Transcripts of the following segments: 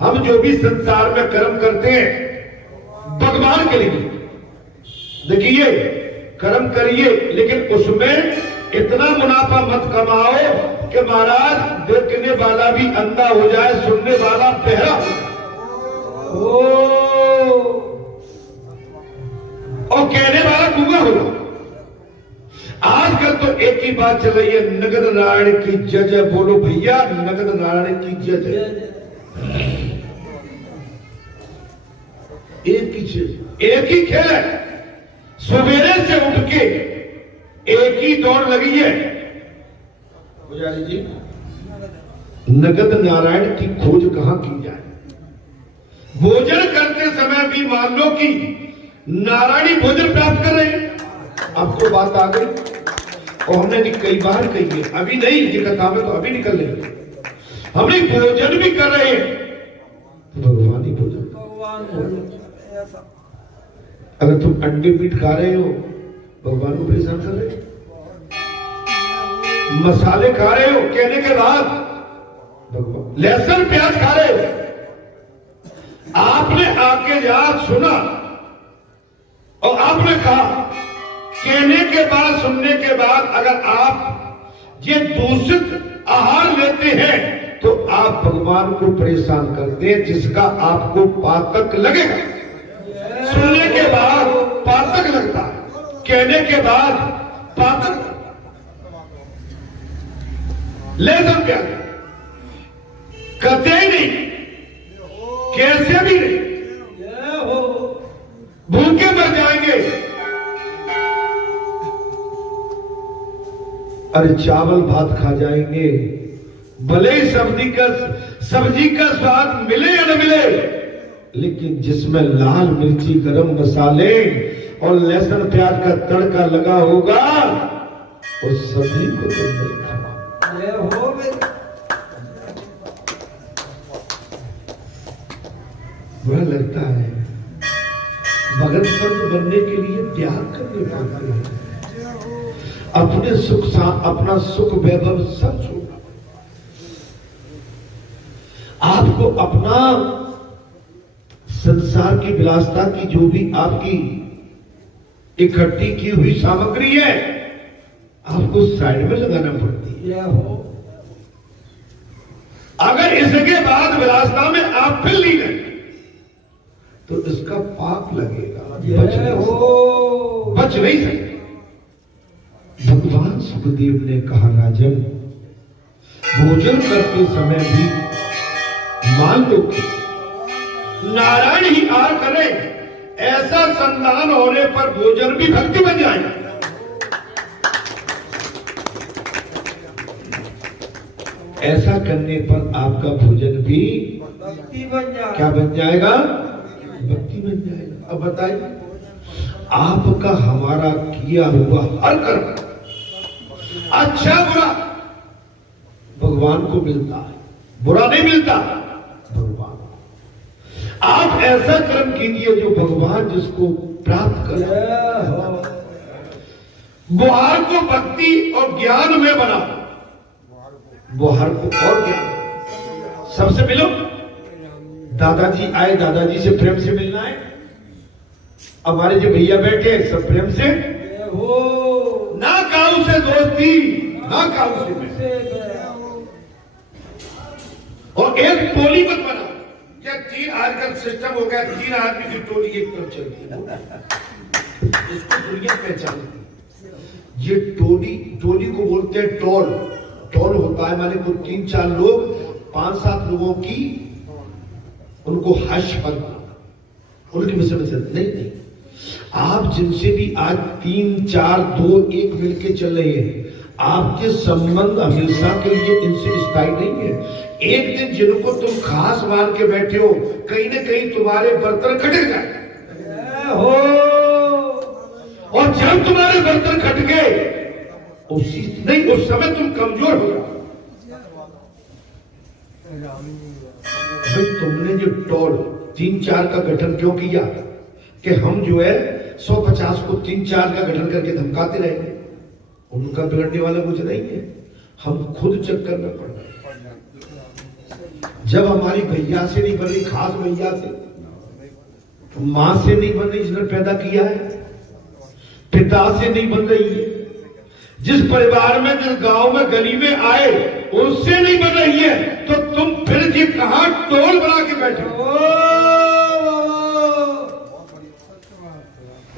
हम जो भी संसार में कर्म करते हैं भगवान के लिए, देखिए कर्म करिए लेकिन उसमें इतना मुनाफा मत कमाओ कि महाराज देखने वाला भी अंधा हो जाए, सुनने वाला बहरा हो जाए, और कहने वाला गूंगा हो जाए। आजकल तो एक ही बात चल रही है, नगद नारायण की जय जय। बोलो भैया, नगद नारायण की जय जय। एक ही चीज, एक ही खेल है। सवेरे से उठ के एक ही दौड़ लगी है, पुजारी जी, नगद नारायण की खोज कहां की जाए। भोजन करते समय भी मान लो कि नारायणी भोजन प्राप्त कर रहे हैं। आपको बात आ गई, और हमने कई बार कही है, अभी नहीं, ये कथा में तो अभी निकल रही, हमने भोजन भी कर रहे हैं तो भगवान ही भोजन। अगर तुम अंडे मीट खा रहे हो, भगवान को परेशान कर रहे हो। मसाले खा रहे हो, कहने के बाद भगवान। लहसुन प्याज खा रहे हो, आपने आके याद सुना और आपने कहा, कहने के बाद, सुनने के बाद अगर आप ये दूषित आहार लेते हैं तो आप भगवान को परेशान करते हैं, जिसका आपको पातक लगेगा। सुनने के बाद पातक लगता है, कहने के बाद पातक, लहसुन प्याज कहते ही नहीं, कैसे भी नहीं, भूखे मर जाएंगे। अरे चावल भात खा जाएंगे, भले ही सब्जी का स्वाद मिले या न मिले, लेकिन जिसमें लाल मिर्ची, गरम मसाले और लहसुन प्याज का तड़का लगा होगा, उस सब्जी को तो नहीं खाना। बुरा लगता है, भगत संत बनने के लिए त्याग करने पड़ते हैं। अपने अपना सुख वैभव सब छोड़ना। आपको अपना संसार की विलासता की जो भी आपकी इकट्ठी की हुई सामग्री है, आपको साइड में लगाना पड़ती है। अगर इसके बाद विलासता में आप फिर नहीं गए तो इसका पाप लगेगा, बच नहीं सकते। भगवान सुखदेव ने कहा, राजन, भोजन करते समय भी मान लो कि नारायण ही आहार करे, ऐसा संधान होने पर भोजन भी भक्ति बन जाएगा। ऐसा करने पर आपका भोजन भी भक्ति बन जाएगा। क्या बन जाएगा? भक्ति बन जाएगा। अब बताइए, आपका हमारा किया हुआ हर कर्म, अच्छा बुरा, भगवान को मिलता है, बुरा नहीं मिलता भगवान। आप ऐसा कर्म कीजिए जो भगवान जिसको प्राप्त करे। गुहार को भक्ति और ज्ञान में बना, गुहार को और ज्ञान। सबसे मिलो, दादाजी आए, दादाजी से प्रेम से मिलना है। हमारे जो भैया बैठे सब प्रेम से, ना काऊ से दोस्ती, ना काऊ से और एक टोली मत बना। जब तीन, आजकल सिस्टम हो गया, 3 आदमी की टोली एक तरफ चलती है, इसको दुनिया पहचानती। ये टोली को बोलते हैं टोल। टोल होता है माने को 3-4 लोग 5-7 लोगों की उनको हश बनना, उनकी मिशन नहीं। आप जिनसे भी आज 3-4-2-1 मिलके चल रहे हैं, आपके संबंध हमेशा के लिए इनसे स्थायी नहीं है। एक दिन जिनको तुम खास मान के बैठे हो, कहीं ना कहीं तुम्हारे बर्तन खटक जाए हो, और जब तुम्हारे बर्तन खट गए उस समय तुम कमजोर हो जाओ। तुमने जो टोल 3-4 का गठन क्यों किया कि हम जो है 150 को 3-4 का गठन करके धमकाते रहेंगे? उनका बिगड़ने वाला कुछ नहीं है, हम खुद चक्कर में पड़ रहे हैं। जब हमारी भैया से नहीं बन रही, खास भैया से, मां से नहीं बन रही जिसने पैदा किया है, पिता से नहीं बन रही है, जिस परिवार में, जिस गांव में, गली में आए उससे नहीं बन रही है, तो तुम फिर जी कहां टोल बना के बैठे हो?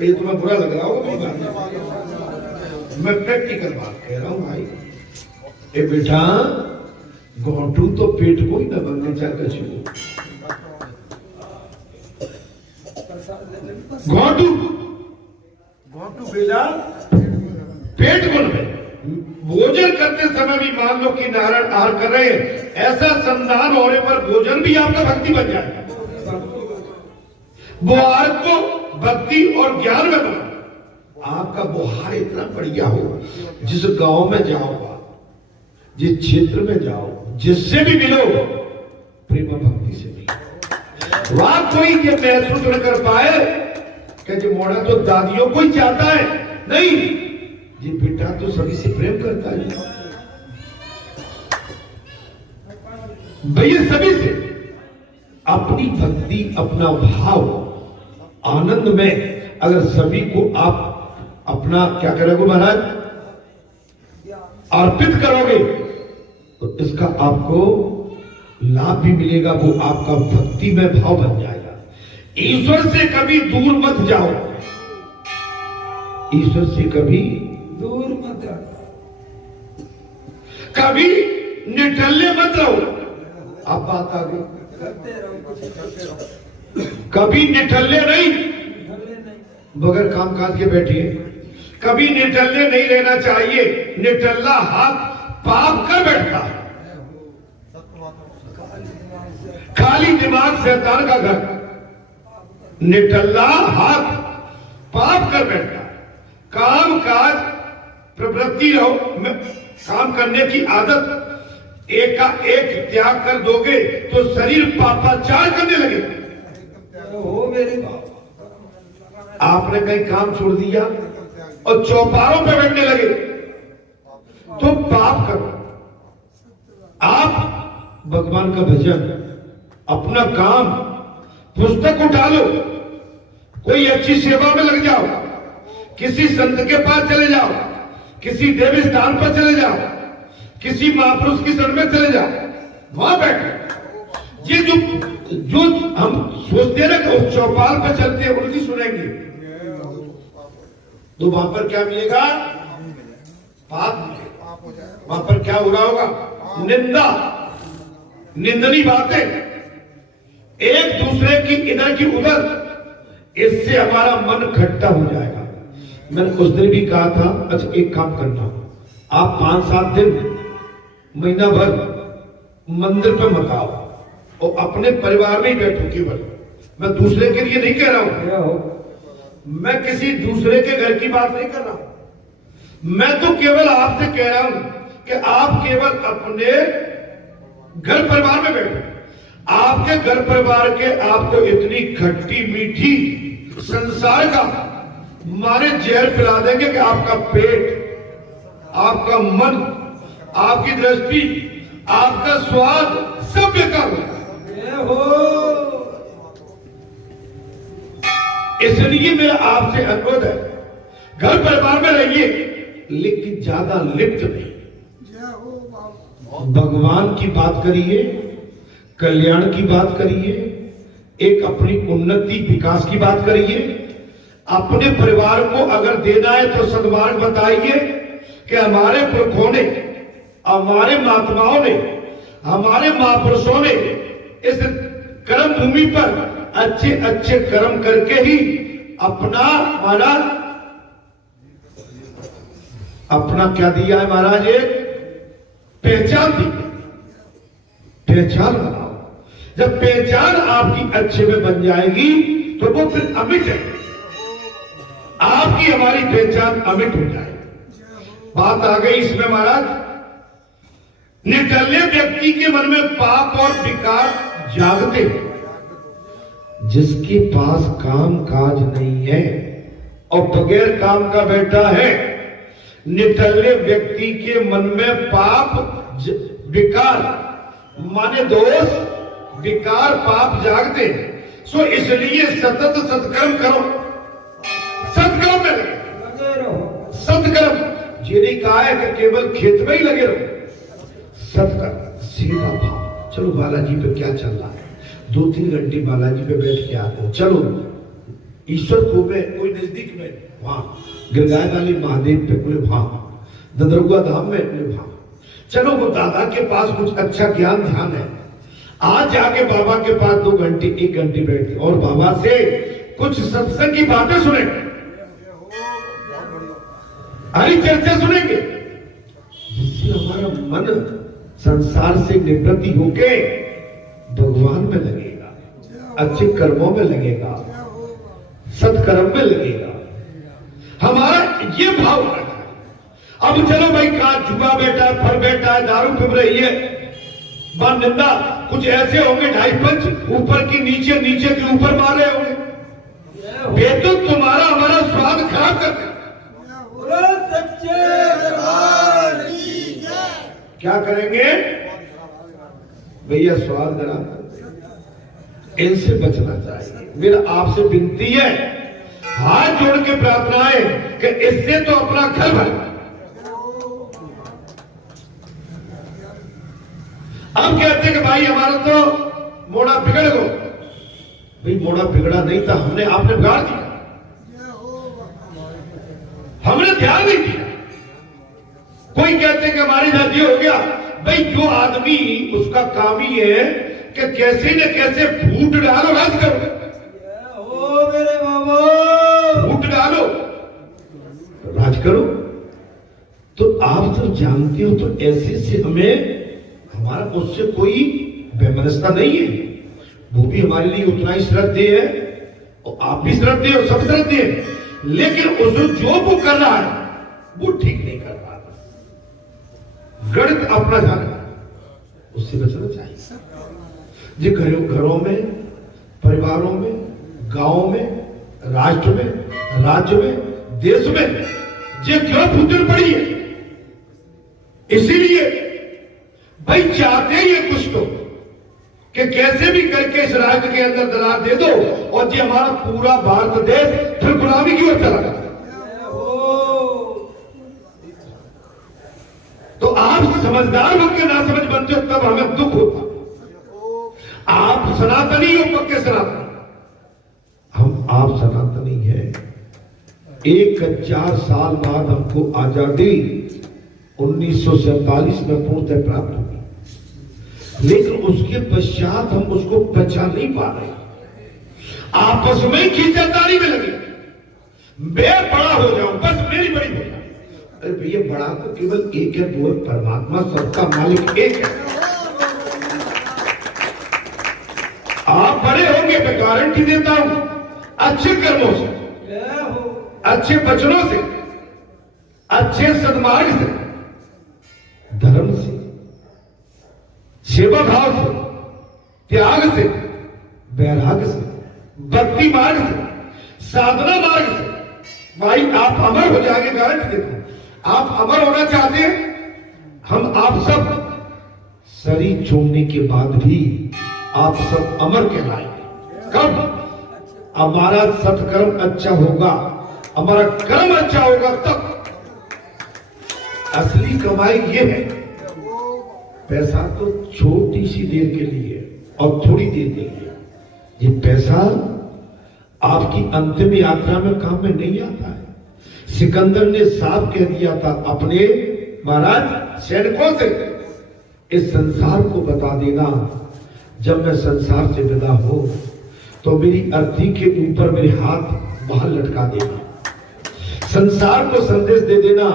ये तुम्हें बुरा लग रहा होगा मेरी बात, मैं प्रैक्टिकल बात कह रहा हूं भाई। ए बेटा, घोटू तो पेट को ही न बनने चाह कछु, घोटू बेटा पेट को न। भोजन करते समय भी मान लो कि नारायण आहार कर रहे हैं, ऐसा संधान होने पर भोजन भी आपका भक्ति बन जाए। बुहार को भक्ति और ज्ञान में बना। आपका बुहार इतना बढ़िया हो, जिस गांव में जाओ, जिस क्षेत्र में जाओ, जिससे भी मिलो, प्रेम भक्ति से मिलो। वहां कोई ये महसूस न कर पाए कि जो मोड़ा तो दादियों को ही चाहता है, नहीं, ये बेटा तो सभी से प्रेम करता है भैया, सभी से अपनी भक्ति, अपना भाव, आनंद में अगर सभी को आप अपना क्या करोगे महाराज, अर्पित करोगे, तो इसका आपको लाभ भी मिलेगा। वो आपका भक्ति में भाव बन जाएगा। ईश्वर से कभी दूर मत जाओ, ईश्वर से कभी दूर मत रहो, कभी निठल्ले मत रहो। आप बात आ गई, कभी निठल्ले नहीं, बगैर काम काज के बैठिए, कभी निठल्ले नहीं रहना चाहिए। निठल्ला हाथ पाप कर बैठता है, खाली दिमाग शैतान का घर। निठल्ला हाथ पाप कर बैठता है। काम काज प्रवृत्ति रहो, काम करने की आदत एक का एक त्याग कर दोगे तो शरीर पापाचार करने लगेगा। आपने कहीं काम छोड़ दिया और चौपारों पे बैठने लगे तो पाप करो। आप भगवान का भजन, अपना काम, पुस्तक उठा लो, कोई अच्छी सेवा में लग जाओ, किसी संत के पास चले जाओ, किसी देवी स्थान पर चले जाओ, किसी महापुरुष की शरण में चले जाओ, वहां बैठो। ये जो हम सोचते ना कि उस चौपाल पर चलते हैं उनकी सुनेंगे, तो वहां पर क्या मिलेगा? पाप मिलेगा। वहां पर क्या हो रहा होगा? निंदा, निंदनीय बातें, एक दूसरे की इधर की उधर, इससे हमारा मन खट्टा हो जाएगा। मैंने उस दिन भी कहा था, अच्छा एक काम करना, आप 5-7 दिन, महीना भर मंदिर पे मत आओ और अपने परिवार में ही बैठो केवल। मैं दूसरे के लिए नहीं कह रहा हूं, मैं किसी दूसरे के घर की बात नहीं कर रहा हूं, मैं तो केवल आपसे कह रहा हूं कि आप केवल अपने घर परिवार में बैठो। आपके घर परिवार के आपको इतनी खट्टी मीठी संसार का मारे जहर पिला देंगे कि आपका पेट, आपका मन, आपकी दृष्टि, आपका स्वाद सब बेकार हो। इसलिए मेरा आपसे अनुरोध है, घर परिवार में रहिए लेकिन ज्यादा लिप्त नहीं। भगवान की बात करिए, कल्याण की बात करिए, एक अपनी उन्नति विकास की बात करिए। अपने परिवार को अगर देना है तो सद्मार्ग बताइए कि हमारे पुरखों ने, हमारे महात्माओं ने, हमारे महापुरुषों ने इस कर्म भूमि पर अच्छे अच्छे कर्म करके ही अपना महाराज, अपना क्या दिया है महाराज? एक पहचान दी। पहचान बनाओ। जब पहचान आपकी अच्छे में बन जाएगी तो वो फिर अमिट है। आपकी हमारी पहचान अमिट हो जाएगी। बात आ गई इसमें महाराज, निठल्ले व्यक्ति के मन में पाप और विकार जागते हैं। जिसके पास काम काज नहीं है और बगैर काम का बैठा है, निठल्ले व्यक्ति के मन में पाप विकार माने दोष विकार पाप जागते हैं। सो इसलिए सतत सत्कर्म करो, सत्कर्म में लगे रहो। सत्कर्म ये नहीं कहा है कि केवल खेत में ही लगे रहो, सत्कर्म सीधा भाव। चलो बालाजी पे क्या चल रहा है, 2-3 घंटे बालाजी पे बैठ के आते हो। चलो ईश्वर को में कोई नजदीक में, वहां गिरगाय वाली महादेव पे बोले वहां, ददरुआ धाम में बोले वहां। चलो वो दादा के पास कुछ अच्छा ज्ञान ध्यान है, आज जाके बाबा के पास 2 घंटे 1 घंटे बैठे और बाबा से कुछ सत्संग की बातें सुने, हरी चर्चा सुनेंगे, जिससे हमारा मन संसार से निवृत्ति होके भगवान में लगेगा, अच्छे कर्मों में लगेगा, सत्कर्म में लगेगा। हमारा ये भाव रखा है। अब चलो भाई कहा जुआ बैठा है, फर बैठा है, दारू पी रही है, बात निंदा, कुछ ऐसे होंगे 2.5 पंच ऊपर की नीचे, नीचे के ऊपर मार रहे होंगे, बेतु तुम्हारा हमारा स्वाद खराब करते। क्या करेंगे भैया, स्वाद खराब, इनसे बचना चाहिए। मेरा आपसे विनती है, हाथ जोड़ के प्रार्थना है कि इससे तो अपना घर भर। अब कहते हैं कि भाई हमारा तो मोड़ा बिगड़ गो, भाई मोड़ा बिगड़ा नहीं था, हमने आपने बिगाड़ दिया, हमने ध्यान नहीं दिया। कोई कहते हैं कि हमारी साथ ये हो गया, भाई जो आदमी उसका काम ही है कि कैसे न कैसे फूट डालो, राज करो, ओ मेरे बाबा, फूट डालो राज करो। तो आप तो जानते हो, तो ऐसे से हमें, हमारा उससे कोई वैमनस्यता नहीं है, वो भी हमारे लिए उतना ही श्रद्धेय है और आप भी श्रद्धेय हो, सब श्रद्धेय है, लेकिन उसको जो वो कर रहा है वो ठीक नहीं कर रहा, गणित अपना जाना, उससे बचना चाहिए। जी घरों में, परिवारों में, गांवों में, राष्ट्र में, राज्य में, देश में ये क्यों फुटन पड़ी है? इसीलिए भाई चाहते ही है कुछ तो कि कैसे भी करके इस राज्य के अंदर दरार दे दो और ये हमारा पूरा भारत देश फिर गुलामी की ओर चला गया। तो आप समझदार होकर ना समझ बनते हो तब हमें दुख होता। आप सनातनी हो, पक्के सनातनी, हम आप सनातनी हैं। 1,004 साल बाद हमको आजादी 1947 में पूर्णतः प्राप्त हुई, लेकिन उसके पश्चात हम उसको बचा नहीं पा रहे, आपस में खींचातानी में लगे, मैं बड़ा हो जाऊं, बस मेरी बड़ी हो जाए। अरे भैया बड़ा तो केवल एक है, वो परमात्मा, सबका मालिक एक है। आप बड़े होंगे, मैं गारंटी देता हूं, अच्छे कर्मों से, अच्छे वचनों से, अच्छे सद्मार्ग से, धर्म से, सेवा भाव से, त्याग से, वैराग्य से, भक्ति मार्ग से, साधना मार्ग से, भाई आप अमर हो जाएंगे, गारंटी देता हूं। आप अमर होना चाहते हैं, हम आप सब शरीर छोड़ने के बाद भी आप सब अमर कहलाएंगे। कब? हमारा सत्कर्म अच्छा होगा, हमारा कर्म अच्छा होगा, तब असली कमाई ये है। पैसा तो छोटी सी देर के लिए और थोड़ी देर के लिए, ये पैसा आपकी अंतिम यात्रा में काम में नहीं आता है। सिकंदर ने साफ कह दिया था अपने महाराज सैनिकों से, इस संसार को बता देना जब मैं संसार से विदा हो तो मेरी अर्थी के ऊपर मेरे हाथ बाहर लटका देना, संसार को संदेश दे देना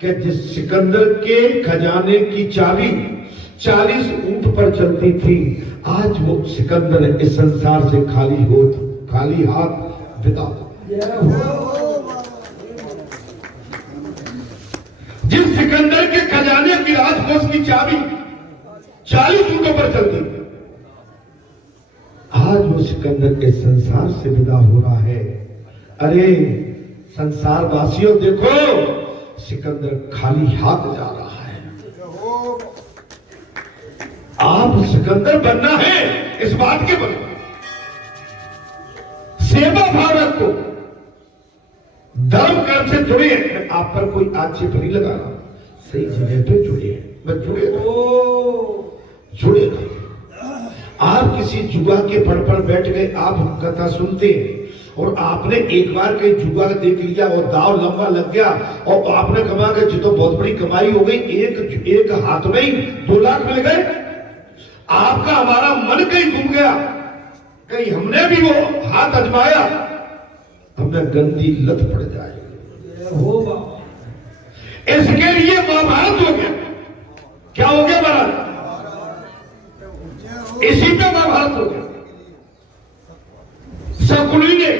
कि जिस सिकंदर के खजाने की चाबी 40 ऊंट पर चलती थी, आज वो सिकंदर इस संसार से खाली हाथ विदा हो। जिस सिकंदर के खजाने की राजकोष की चाबी 40 ऊंटों पर चलती थी, आज वो सिकंदर इस संसार से विदा हो रहा है। अरे संसार वासियों देखो, सिकंदर खाली हाथ जा रहा है। आप अब सिकंदर बनना है, इस बात के बनो। सेवा भाव रखो, धर्म कर्म से जुड़े। मैं आप पर कोई आक्षेप नहीं लगा रहा, सही जगह पे जुड़े हैं। मैं जुड़े थे। आप किसी जुआ के पड़ पर बैठ गए, आप कथा सुनते हैं और आपने एक बार कहीं जुआ देख लिया और दाव लंबा लग गया और आपने कमा के तो बहुत बड़ी कमाई हो गई, एक हाथ में ही 2 लाख मिल गए। आपका हमारा मन कहीं घूम गया, कहीं हमने भी वो हाथ आजमाया, हमें गंदी लत पड़ जाएगी। इसके लिए महाभारत हो गया। क्या हो गया महाराज? इसी पे महाभारत हो गया। शकुनी ने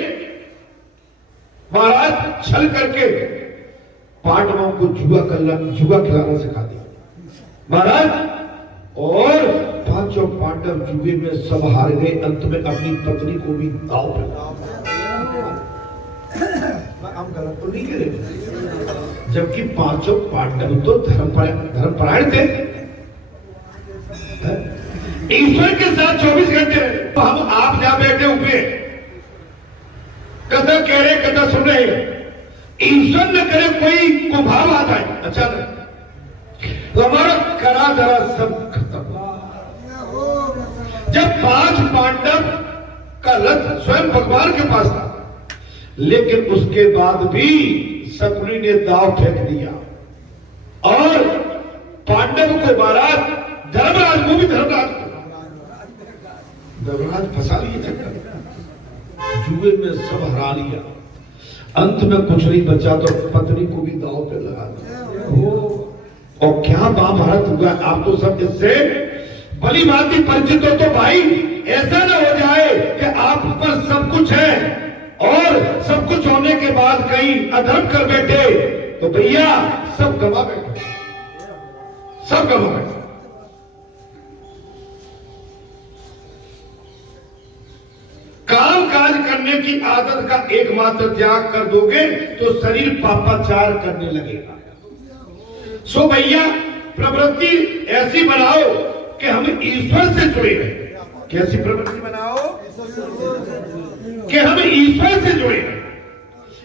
महाराज छल करके पांडवों को जुआ खिलाना सिखा दिया महाराज, और 5 पांडव जुए में सब हार गए। अंत में अपनी पत्नी को भी दांव पे हम गलत तो नहीं करेंगे, जबकि 5 पांडव तो धर्मपरायण थे, ईश्वर के साथ 24 घंटे। तो हम आप जा बैठे हुए कथा कह रहे, कथा सुन रहे, ईश्वर न करे कोई कुभाव आ जाए अचानक, तो हमारा करा धरा सब खत्म। जब 5 पांडव का रथ स्वयं भगवान के पास था, लेकिन उसके बाद भी शकुनी ने दाव फेंक दिया और पांडव को महाराज धर्मराज को भी धर्मराज फंसा लिया चक्कर, जुए में सब हरा लिया। अंत में कुछ नहीं बचा तो पत्नी को भी दाव पे लगा दिया। और क्या महाभारत हुआ। आप तो सब इससे भली भांति परिचित हो, तो भाई ऐसा ना हो जाए कि आप पर सब कुछ है और सब कुछ होने के बाद कहीं अधर्म कर बैठे, तो भैया सब गवा बैठे, सब गवा बैठे। काम काज करने की आदत का एकमात्र त्याग कर दोगे तो शरीर पापाचार करने लगेगा। सो भैया प्रवृत्ति ऐसी बनाओ कि हम ईश्वर से जुड़े रहें। कैसी प्रवृत्ति बनाओ कि हम ईश्वर से जुड़े रहें।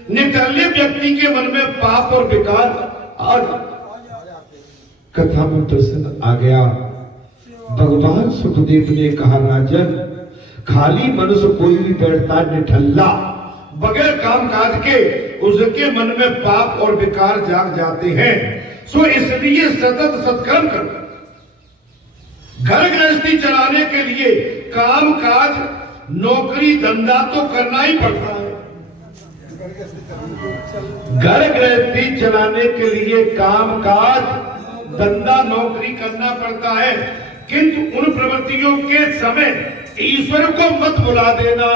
निर्दलीय व्यक्ति के मन में पाप और विकार और कथा में प्रश्न आ गया। भगवान सुखदेव ने कहा, राजन खाली मनुष्य कोई भी बैठता निठल्ला बगैर काम काज के, उसके मन में पाप और विकार जाग जाते हैं। सो इसलिए सतत सत्कर्म करो। घर गृहस्थी चलाने के लिए काम काज नौकरी धंधा तो करना ही पड़ता है। घर गृहस्थी चलाने के लिए काम काज धंधा नौकरी करना पड़ता है, किंतु उन प्रवृत्तियों के समय ईश्वर को मत भुला देना।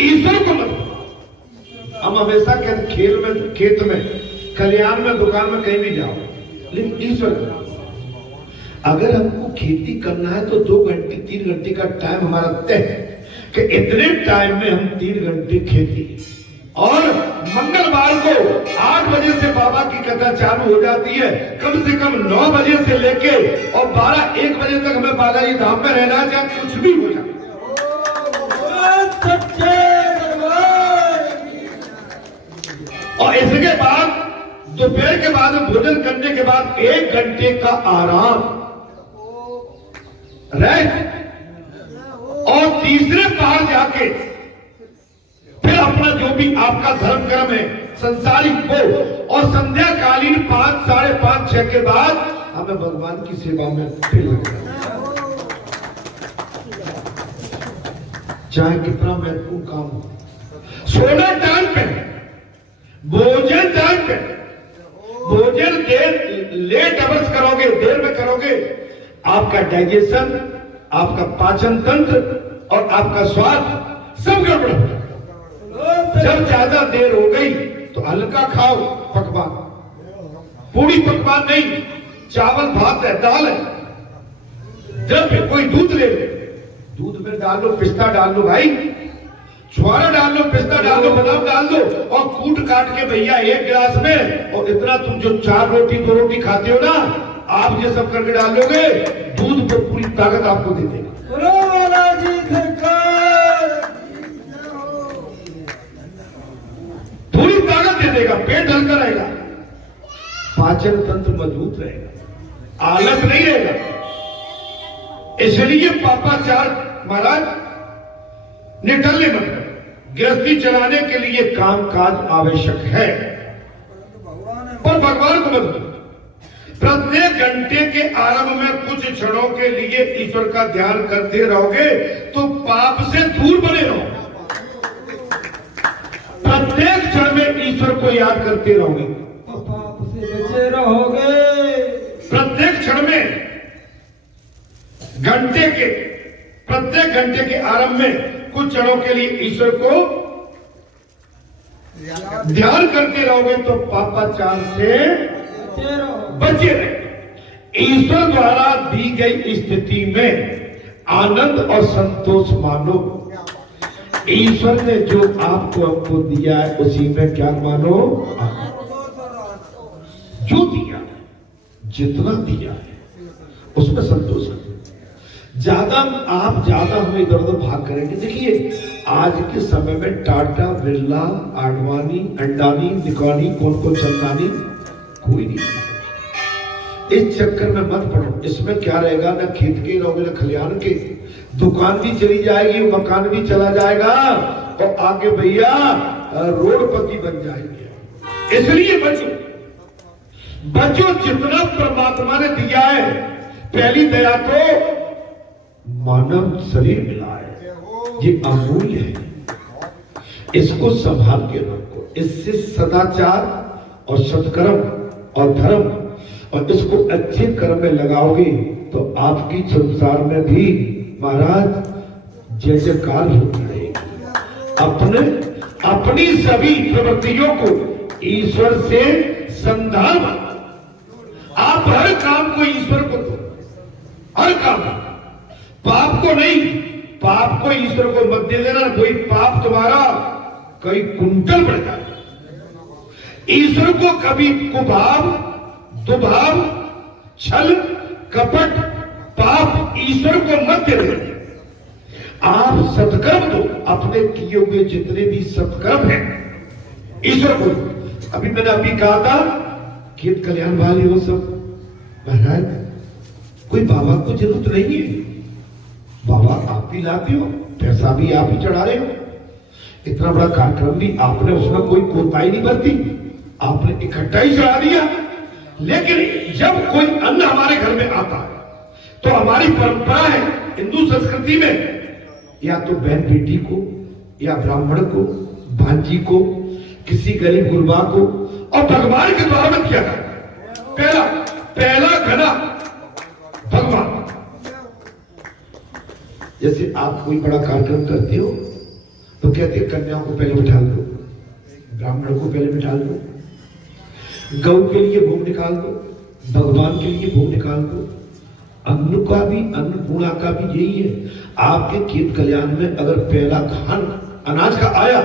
ईश्वर को मत। हम हमेशा कहते खेल में, खेत में, कल्याण में, दुकान में, कहीं भी जाओ, लेकिन ईश्वर को। अगर हमको खेती करना है तो 2 घंटे 3 घंटे का टाइम हमारा तय है कि इतने टाइम में हम 3 घंटे खेती। और मंगलवार को 8 बजे से बाबा की कथा चालू हो जाती है, कम से कम 9 बजे से लेके और 12-1 बजे तक हमें बालाजी धाम में रहना है, चाहे कुछ भी हो जाए। और इसके बाद दोपहर के बाद भोजन करने के बाद 1 घंटे का आराम रेस्ट, और तीसरे पहाड़ जाके फिर अपना जो भी आपका धर्म कर्म है संसारिक को, और संध्या कालीन 5, 5:30, 6 के बाद हमें भगवान की सेवा में फिर लगना। चाहे कितना महत्वपूर्ण काम हो, सोना टाइम पे, भोजन टाइम पे। भोजन लेट अवर्स करोगे, देर में करोगे, आपका डाइजेशन, आपका पाचन तंत्र और आपका स्वाद सब गड़बड़ हो। जब ज्यादा देर हो गई तो हल्का खाओ पकवान, पूरी पकवान नहीं, चावल भात है, दाल है। जब कोई दूध ले लो, दूध में डाल लो, पिस्ता डाल लो भाई, छुआरा डाल लो, पिस्ता डाल लो, बादाम डाल दो और कूट काट के भैया एक गिलास में, और इतना तुम जो 4 रोटी 2 रोटी खाते हो ना, आप ये सब करके डाल लोगे, दूध पर पूरी ताकत आपको दे देगा। पूरी ताकत दे देगा, पेट हल्का रहेगा, पाचन तंत्र मजबूत रहेगा, आलस नहीं रहेगा। इसलिए पापाचार महाराज निकलने मत, गृहस्थी चलाने के लिए काम काज आवश्यक है, पर भगवान को मत। प्रत्येक घंटे के आरंभ में कुछ क्षणों के लिए ईश्वर का ध्यान करते रहोगे तो पाप से दूर बने रहो। प्रत्येक क्षण में ईश्वर को याद करते रहोगे तो पाप से बचे रहोगे। प्रत्येक क्षण में प्रत्येक घंटे के आरंभ में कुछ क्षणों के लिए ईश्वर को ध्यान करते रहोगे तो पापाचार से बचे रहे। ईश्वर द्वारा दी गई स्थिति में आनंद और संतोष मानो। ईश्वर ने जो आपको दिया है उसी में क्या मानो, जो दिया जितना दिया है उसमें संतोष करो। ज्यादा हमें इधर उधर भाग करेंगे। देखिए आज के समय में टाटा, बिरला, आडवाणी, अंडानी, निकॉनी, कौन चंदानी, कोई नहीं। इस चक्कर में मत पड़ो। इसमें क्या रहेगा, ना खेत के रहोगे ना खलिहान के, दुकान भी चली जाएगी, मकान भी चला जाएगा और आगे भैया रोडपति बन जाएंगे। इसलिए बचो जितना परमात्मा ने दिया है। पहली दया तो मानव शरीर मिला है, ये अमूल्य है, इसको संभाल के रखो। इससे सदाचार और सत्कर्म और धर्म और इसको अच्छे कर्म में लगाओगे तो आपकी संसार में भी महाराज जय जयकार होती रहेगी। अपनी सभी प्रवृत्तियों को ईश्वर से संधान मानो। आप हर काम को ईश्वर को दो, हर काम, पाप को नहीं। पाप को ईश्वर को मत दे देना, कोई पाप तुम्हारा कई कुंटल बढ़ जाए। ईश्वर को कभी कुभाव, दुभाव, छल, कपट, पाप ईश्वर को मत दे देना। आप सत्कर्म दो, अपने किए हुए जितने भी सत्कर्म हैं ईश्वर को। अभी मैंने कहा था खेत कल्याण वाले हो सब, महाराज कोई बाबा को जरूरत नहीं है, बाबा आप भी लाते हो, पैसा भी आप ही चढ़ा रहे हो, इतना बड़ा कार्यक्रम भी आपने उसमें कोई कोताही नहीं बरती, आपने इकट्ठा ही चढ़ा दिया। लेकिन जब कोई अन्न हमारे घर में आता है तो हमारी परंपरा है हिंदू संस्कृति में, या तो बहन बेटी को या ब्राह्मण को, भांजी को, किसी गरीब गुरबा को, और भगवान के द्वारा में किया जाता है। पहला घना भगवान। जैसे आप कोई बड़ा कार्यक्रम करते हो तो कहते हैं कन्या को पहले बिठा दो, ब्राह्मण को पहले बिठा दो, गौ के लिए भोग निकाल दो, भगवान के लिए भोग निकाल दो। अन्न का भी, अन्नपूर्णा का भी यही है। आपके खेत कल्याण में अगर पहला खान अनाज का आया,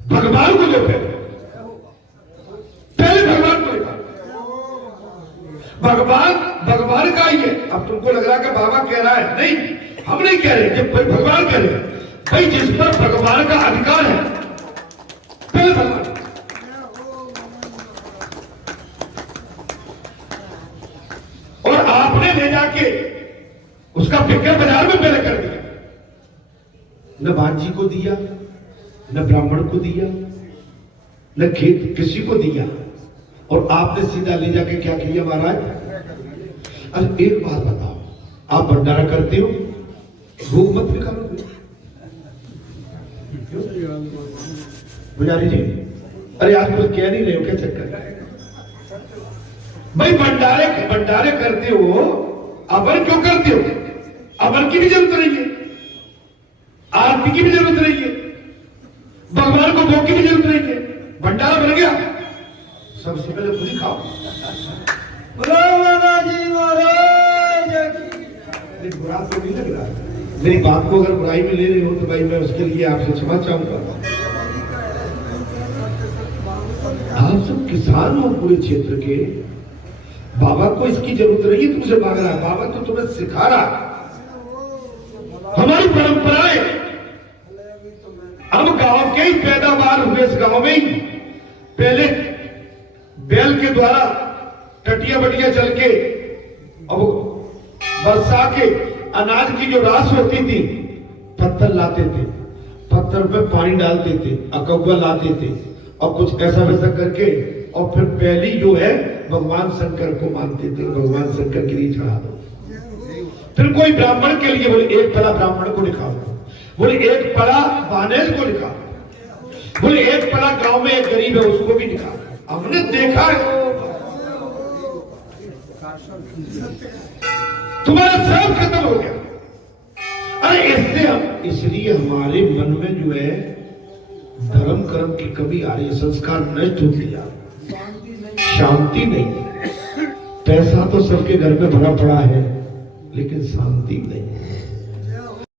भगवान को दो, पहले भगवान को लेकर। भगवान का ही है। अब तुमको लग रहा है कि बाबा कह रहा है, नहीं, हम नहीं कह रहे, जब भाई भगवान कह रहे हैं, भाई जिस पर भगवान का अधिकार है पहले भगवान। और आपने ले जाके उसका फिक्र बाजार में पहले कर दिया, न भांजी को दिया, न ब्राह्मण को दिया, न खेत किसी को दिया, और आपने सीधा ले जाके क्या किया महाराज। अरे एक बात बताओ, आप भंडारा करते हो, भोग मत निकालो पुजारी जी। अरे आप कुछ कह नहीं रहे हो, क्या चक्कर भाई? भंडारे करते हो, अवर क्यों करते हो? अवर की भी जरूरत नहीं है, आरती की भी जरूरत नहीं है, भगवान को भोग की भी जरूरत नहीं है। भंडारा बन गया, सबसे पहले खुद ही खाओ। बुरा तो नहीं लग रहा, मेरी बात को अगर बुराई में ले रहे हो तो भाई मैं उसके लिए आपसे क्षमा चाहूंगा। आप सब किसान हो पूरे क्षेत्र के, बाबा को इसकी जरूरत नहीं है तुमसे मांग रहा है, बाबा तो तुम्हें सिखा रहा। हमारी परंपराएं, हम गांव के ही पैदावार हुए, इस गांव में ही पहले बैल के द्वारा टटिया बटिया चल के अब बरसा के अनाज की जो रास होती थी, पत्थर लाते थे, पत्थर पे पानी डालते थे, अकौवा लाते थे और कुछ ऐसा वैसा करके, और फिर पहली जो है भगवान शंकर को मानते थे, भगवान शंकर के लिए चढ़ा दो। फिर कोई ब्राह्मण के लिए बोले एक पड़ा ब्राह्मण को निकालो, बोले एक पड़ा बानेल को निकालो, बोले एक पड़ा गांव में एक गरीब है उसको भी निकालो। हमने देखा है तुम्हारा सब खत्म हो गया। अरे इससे हम, इसलिए हमारे मन में जो है धर्म कर्म की कमी आ रही है, संस्कार नष्ट होते जा रहे, शांति नहीं है। पैसा तो सबके घर में भरा पड़ा है लेकिन शांति नहीं है।